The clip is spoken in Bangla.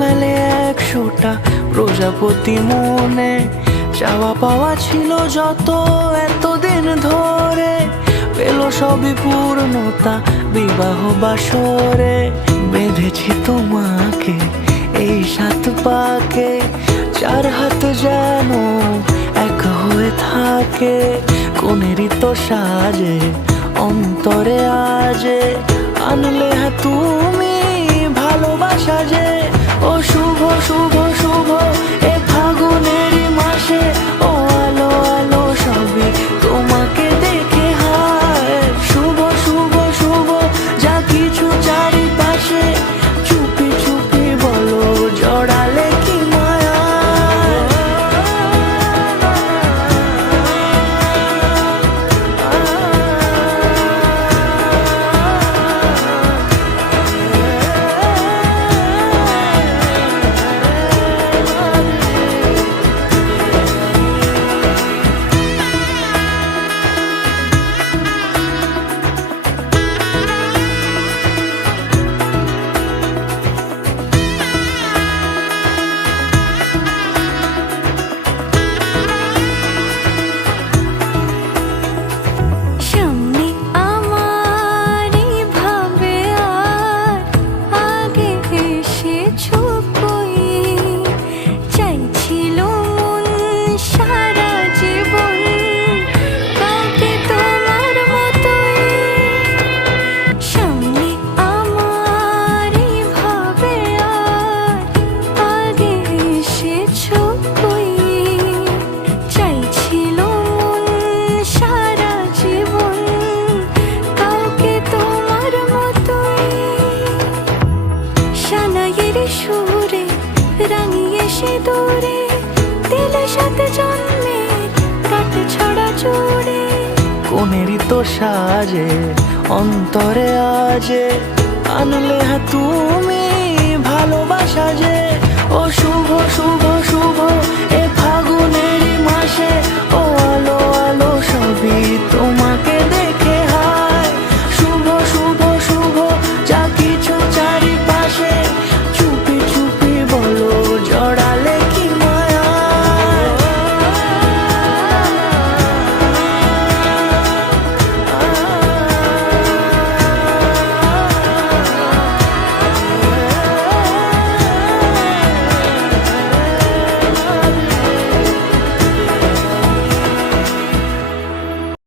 মেলে 100টা প্রজাপতি মনে, চাওয়া পাওয়া ছিল যত এতদিন ধরে, পেল সবই পূর্ণতা বিবাহ বাসরে। বেঁধেছি তোমাকে এই 7 পাকে, 4 হাত যেন এক হয়ে থাকে। কোনেরই তো সাজে অন্তরে আজে, আনলে তুমি ভালোবাসা যে। ও শুভ শুভ শুভ এ ফাগুনেরই মাসে, ও আলো আলো সবই তোমাকে দেখে হায়। শুভ শুভ শুভ যা কিছু চারিপাশে, চুপি চুপি বলো জড়ালে কি মায়া। সুরে রাঙিয়ে সে দূরে, দিলে 7 জন্মের কাট ছড়া জোড়ে। কোনেরই তো সাজে অন্তরে আজে, আনলে তুমি ভালোবাসা যে। ও শুভ শুভ শুভ